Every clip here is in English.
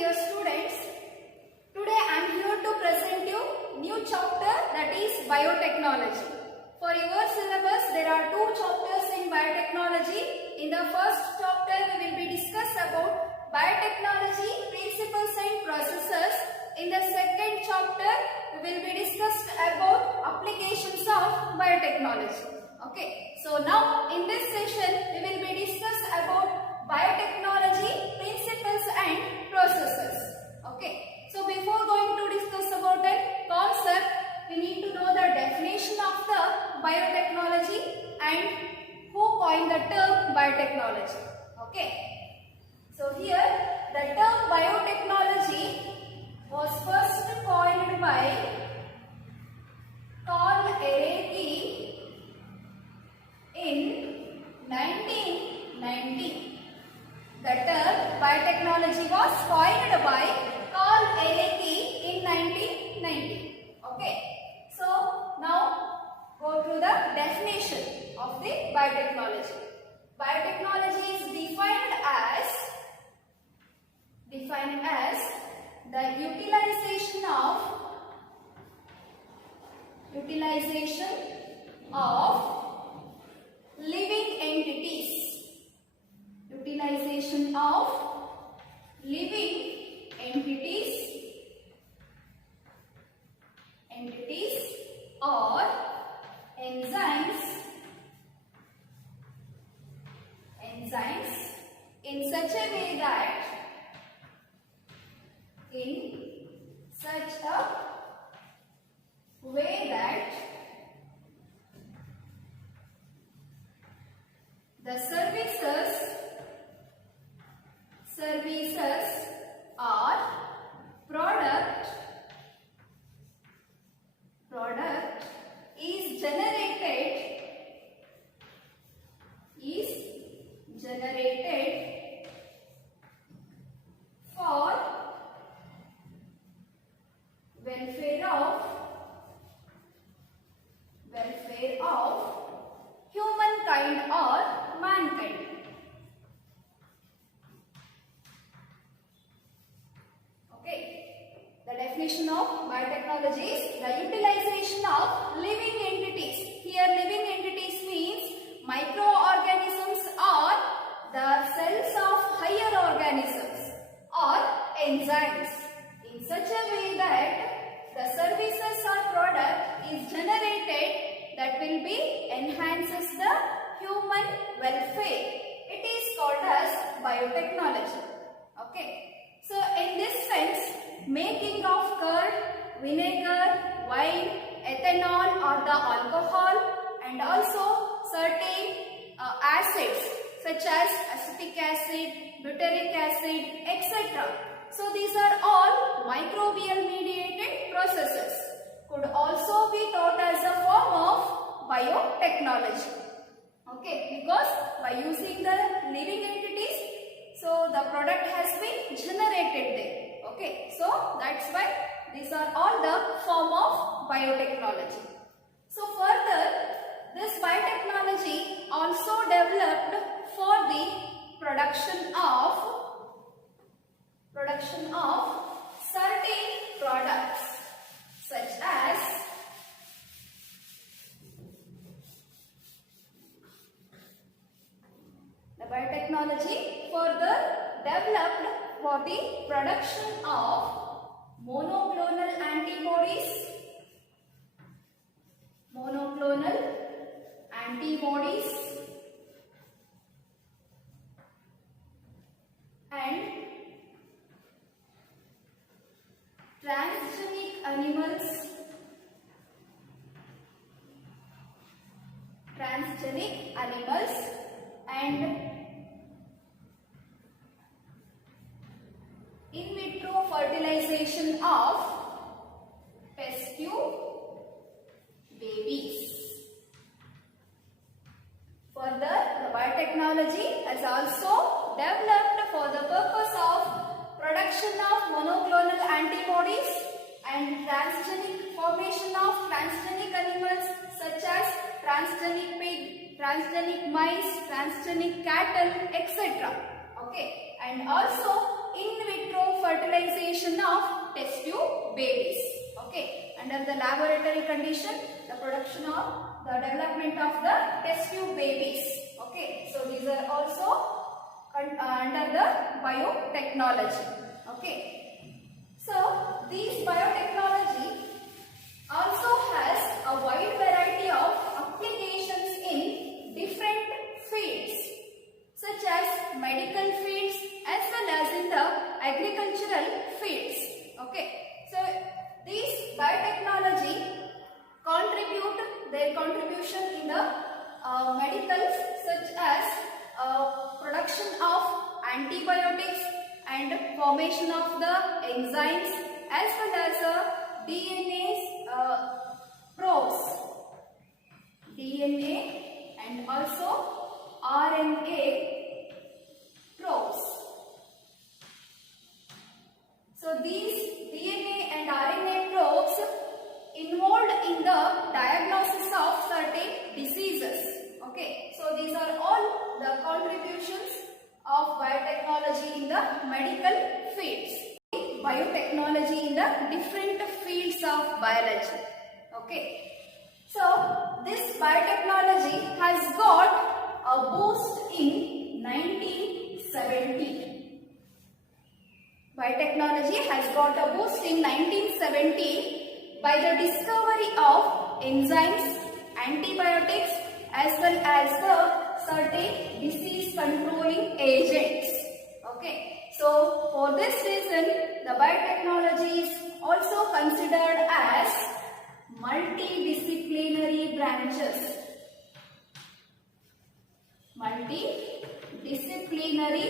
dear students. Today I am here to present you new chapter, that is biotechnology. For your syllabus there are two chapters in biotechnology. In the first chapter we will be discuss about biotechnology principles and processes. In the second chapter we will be discussed about applications of biotechnology. Okay, so now in this session we will be discuss about biotechnology principles and processes. Okay, so before going to discuss about a concept, we need to know the definition of the biotechnology and who coined the term biotechnology. Okay, so here the term biotechnology was first coined by Carl Ereky in 1990. The term biotechnology was coined by Carl Ereky in 1990. Okay, so now go to the definition of the biotechnology. Biotechnology is defined as the utilization of living entities. Utilization of living entities or enzymes in such a way that the services or product is generated for welfare of humankind or mankind. Okay, the definition of biotechnology is the utilization of living entities. Here living entities means microorganisms or the cells of higher organisms or enzymes in such a way that the services or product is generated that will be enhances the human welfare. It is called as biotechnology. Okay, so in this sense, making of curd, vinegar, wine, ethanol or the alcohol, and also certain acids such as acetic acid, butyric acid, etc. So these are all microbial mediated processes. Could also be taught as a form of biotechnology. Okay, because by using the living entities, so the product has been generated there. Okay, so that's why these are all the form of biotechnology. So further, this biotechnology also developed for the production of certain products such as the biotechnology further developed for the production of monoclonal antibodies and transgenic animals and in vitro fertilization of test tube babies. Further, the biotechnology has also developed for the purpose of production of monoclonal antibodies and formation of transgenic animals such as transgenic pig, transgenic mice, transgenic cattle, etc. Okay, and also in vitro fertilization fertilization of test tube babies. Okay, under the laboratory condition, the production of the development of the test tube babies. Okay, so these are also under the biotechnology. Okay, so these biotechnology also has a wide variety of applications in different fields, such as medical fields as well as in the agricultural fields. Okay, so these biotechnology their contribution in the medicals, such as production of antibiotics and formation of the enzymes, as well as DNA probes, DNA and also RNA probes. So these DNA and RNA probes involved in the diagnosis of certain diseases. Okay, so these are all the contributions of biotechnology in the medical fields. Biotechnology in the different fields of biology. Okay, so this biotechnology has got a boost in 1970. Biotechnology has got a boost in 1970 by the discovery of enzymes, antibiotics, as well as the certain disease controlling agents. Okay, so for this reason, the biotechnology is also considered as multidisciplinary branches. Multidisciplinary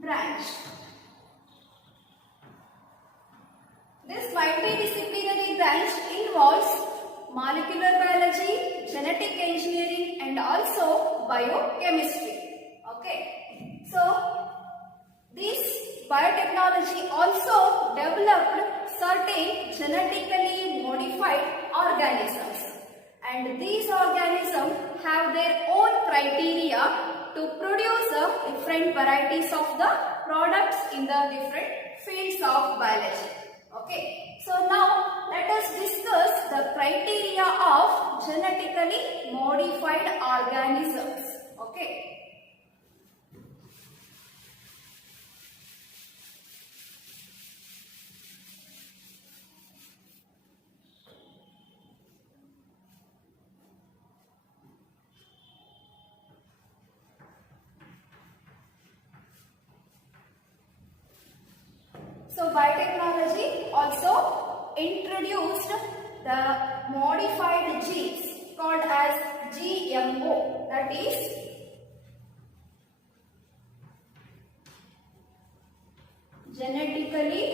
branch. This multidisciplinary branch involves molecular biology, genetic engineering and also biochemistry. Okay, so this biotechnology also developed certain genetically modified organisms, and these organisms have their own criteria to produce different varieties of the products in the different fields of biology. Okay, so now let us discuss the criteria of genetically modified organisms. Okay. So biotechnology also introduced the modified genes called as GMO, that is genetically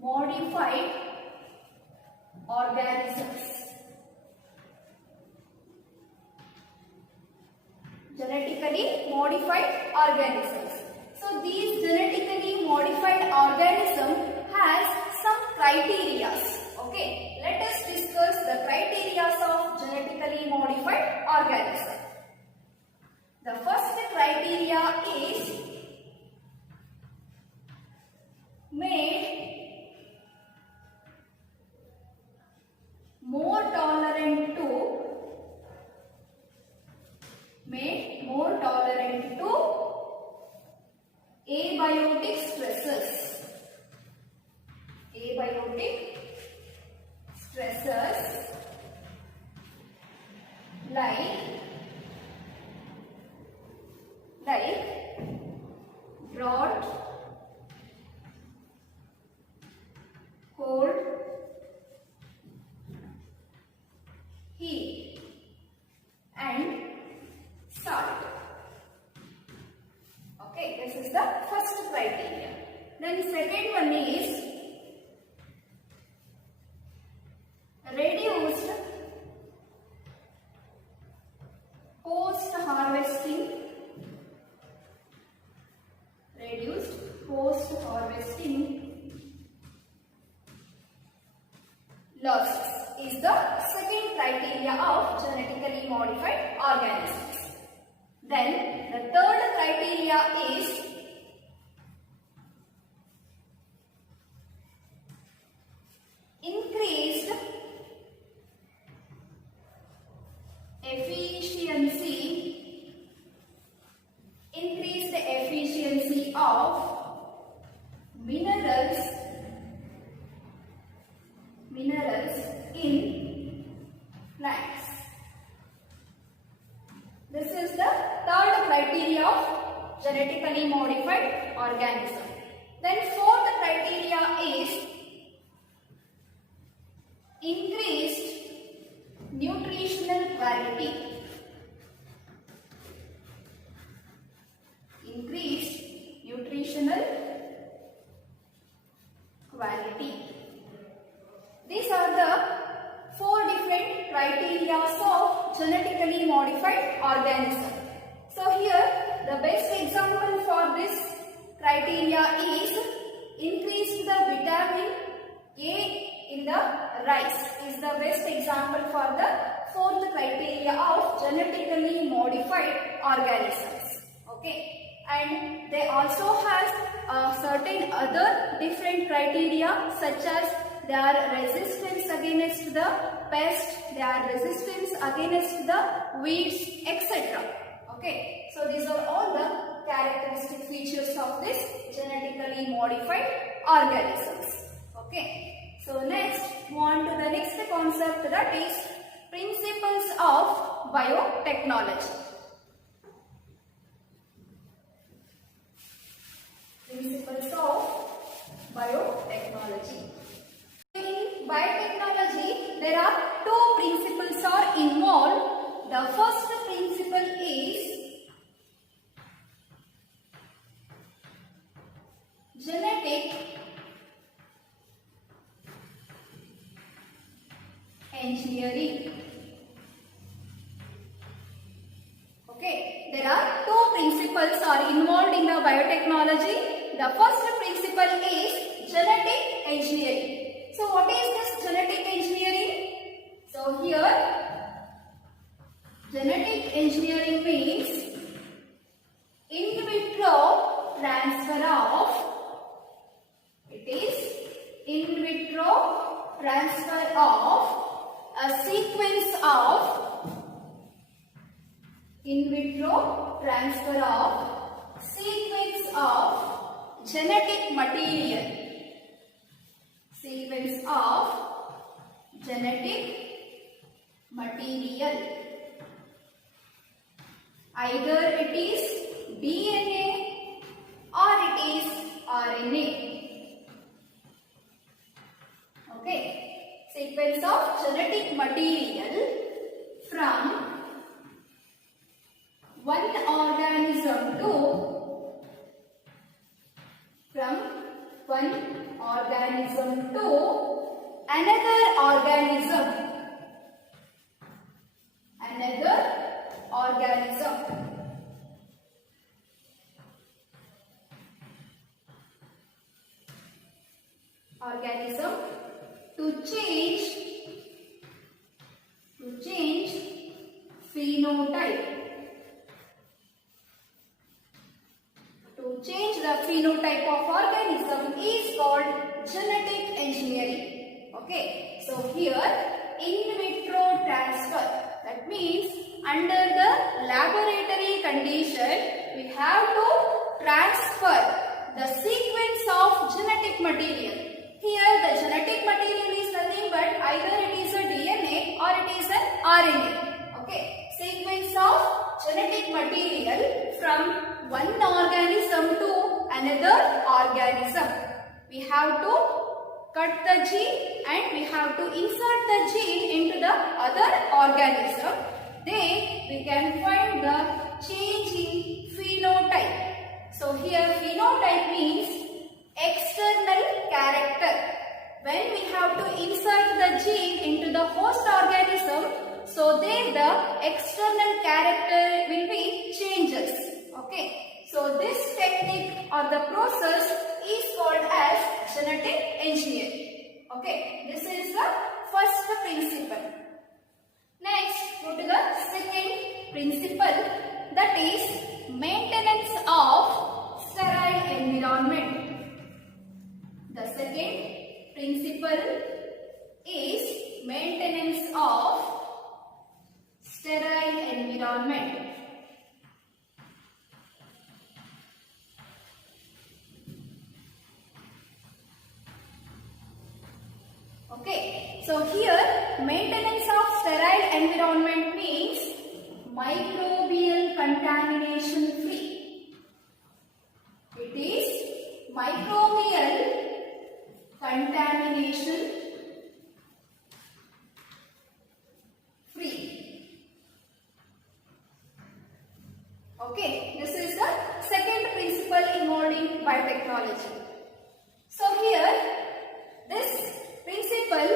modified organisms. Genetically modified organisms. So these genetically modified organism has some criteria. Okay, let us discuss the criteria of genetically modified organism. The first criteria is made more tolerant to abiotic stresses. Abiotic stresses like drought, cold, heat and salt. Okay, this is the first criteria. Then second one is reduced post-harvesting losses is the second criteria of genetically modified organisms. Then the third criteria increase the efficiency of minerals in plants. This is the third criteria of genetically modified organism. Then fourth criteria is increased nutritional quality. Increased nutritional quality. These are the four different criteria of genetically modified organism. So here the best example for this criteria is increased the vitamin A in the rice is the best example for the fourth criteria of genetically modified organisms. Okay. And they also have certain other different criteria such as their resistance against the pest, their resistance against the weeds, etc. Okay, so these are all the characteristic features of this genetically modified organisms. Okay, so next move on to the next concept, that is principles of biotechnology. Principles of biotechnology. In biotechnology, there are two principles are involved. The first principle is genetic engineering. Okay, there are two principles are involved in the biotechnology. The first principle is genetic engineering. So what is this genetic engineering? So here genetic engineering means in vitro transfer of, it is in vitro transfer of a sequence of, in vitro transfer of sequence of genetic material, sequence of genetic material. Either it is DNA or it is RNA. Okay, sequence of genetic material from one organism to another organism. To change phenotype. To change the phenotype of organism is called genetic engineering. Okay, so here in vitro transfer, that means under the laboratory condition we have to transfer the sequence of genetic material. Here the genetic material is nothing but either it is a DNA or it is an RNA. Okay, sequence of genetic material from one organism to another organism. We have to cut the gene and we have to insert the gene into the other organism. Then we can find the change in phenotype. So here phenotype means external character. When we have to insert the gene into the host organism, so then the external character will be changes. Okay, so this technique or the process is called as genetic engineering. Okay, this is the first principle. Next, go to the second principle, that is maintenance of sterile environment. The second principle is maintenance of sterile environment. Okay, so here maintenance of sterile environment means microbial contamination free. It is microbial contamination free. Okay, this is the second principle involved in biotechnology. So here this principle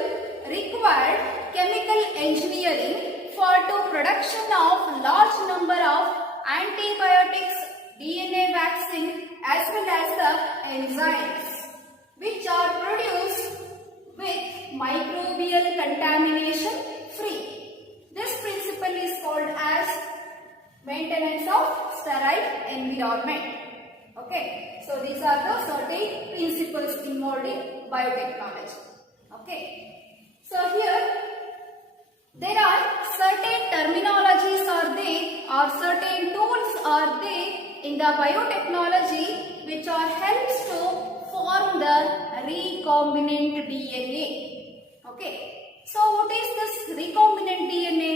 required chemical engineering for the production of large number of antibiotics, DNA vaccine as well as the enzymes which are produced with microbial contamination free. This principle is called as maintenance of sterile environment. Okay, so these are the certain principles involved in biotechnology. Okay, so here there are certain terminologies are there or certain tools are there in the biotechnology which are helps to form the recombinant DNA. Okay, so what is this recombinant DNA?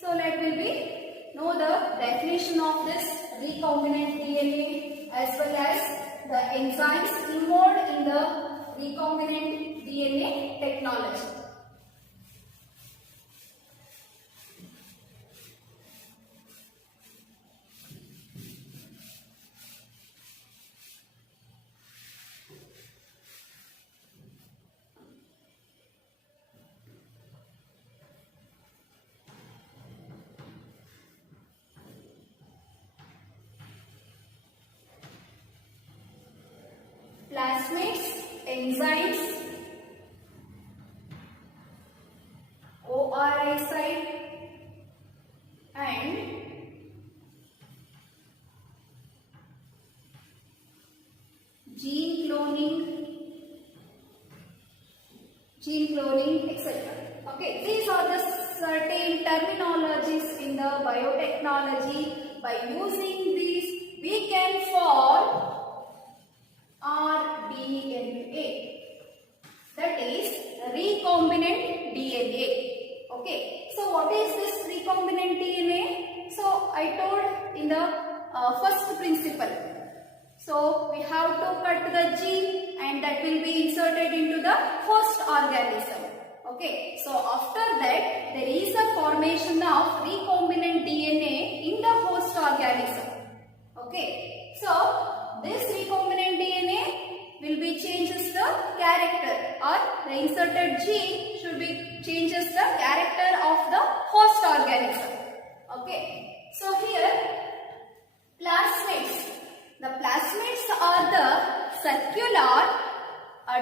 So let me know the definition of this recombinant DNA as well as the enzymes involved in the recombinant DNA technology. Plasmids, enzymes, ORI site and gene cloning, etc. Okay, these are the certain terminologies in the biotechnology. By using these, we can form rDNA, that is recombinant DNA. Okay, so what is this recombinant DNA? So I told in the first principle. So we have to cut the gene and that will be inserted into the host organism. Okay, so after that there is a formation of recombinant DNA in the host organism. Okay, so this recombinant DNA will be changes the character, or the inserted gene should be changes the character of the host organism. Okay, so here plasmids. The plasmids are the circular,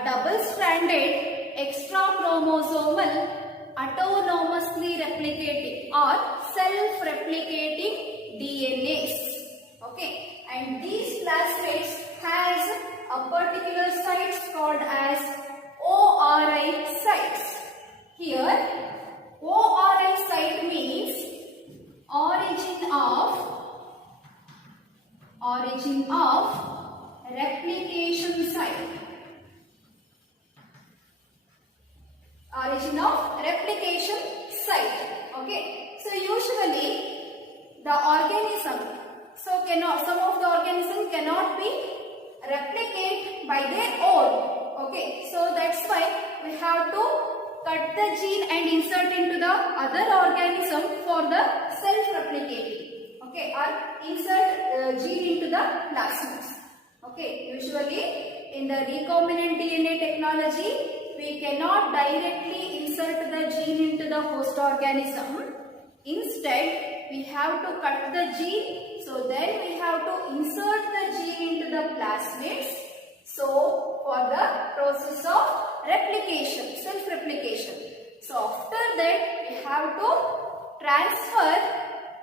double-stranded, extra-chromosomal, autonomously replicating or self-replicating DNAs. Okay, and these plasmids has a particular sites called as ORI sites. Here, ORI site means origin of replication site. Origin of replication site. Okay. So usually the organism, some of the organism cannot be replicate by their own. Okay. So that's why we have to cut the gene and insert into the other organism for the self-replicating. Okay, or insert gene into the plasmids. Okay, usually in the recombinant DNA technology, we cannot directly insert the gene into the host organism. Instead, we have to cut the gene. So then we have to insert the gene into the plasmids. So for the process of replication, self-replication. So after that, we have to transfer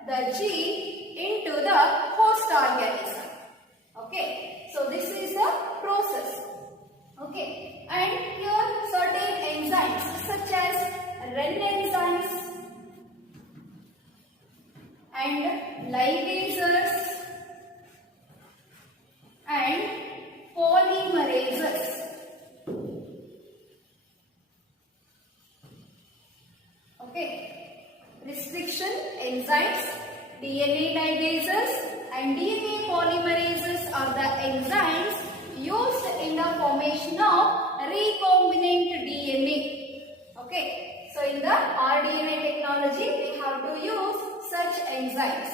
the gene into the host organism. Okay, so this is the process. Okay, and here certain enzymes such as renenzymes and ligases and polymerases in the rDNA technology, we have to use such enzymes.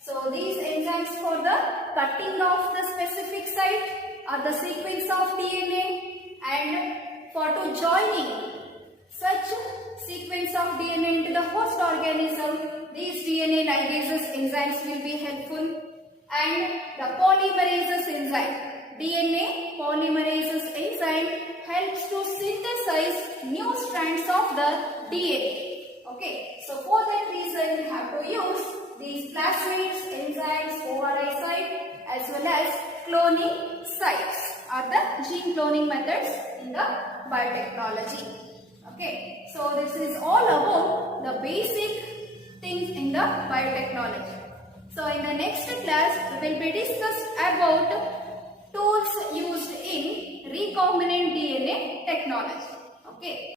So these enzymes for the cutting of the specific site or the sequence of DNA, and for to joining such sequence of DNA into the host organism, these DNA ligases enzymes will be helpful. And the polymerases enzyme, DNA polymerases enzyme helps to synthesize new strands of the DNA. Okay, so for that reason we have to use these plasmids, enzymes, ORI site as well as cloning sites are the gene cloning methods in the biotechnology. Okay, so this is all about the basic things in the biotechnology. So in the next class we will be discussed about tools used in recombinant DNA technology. Okay.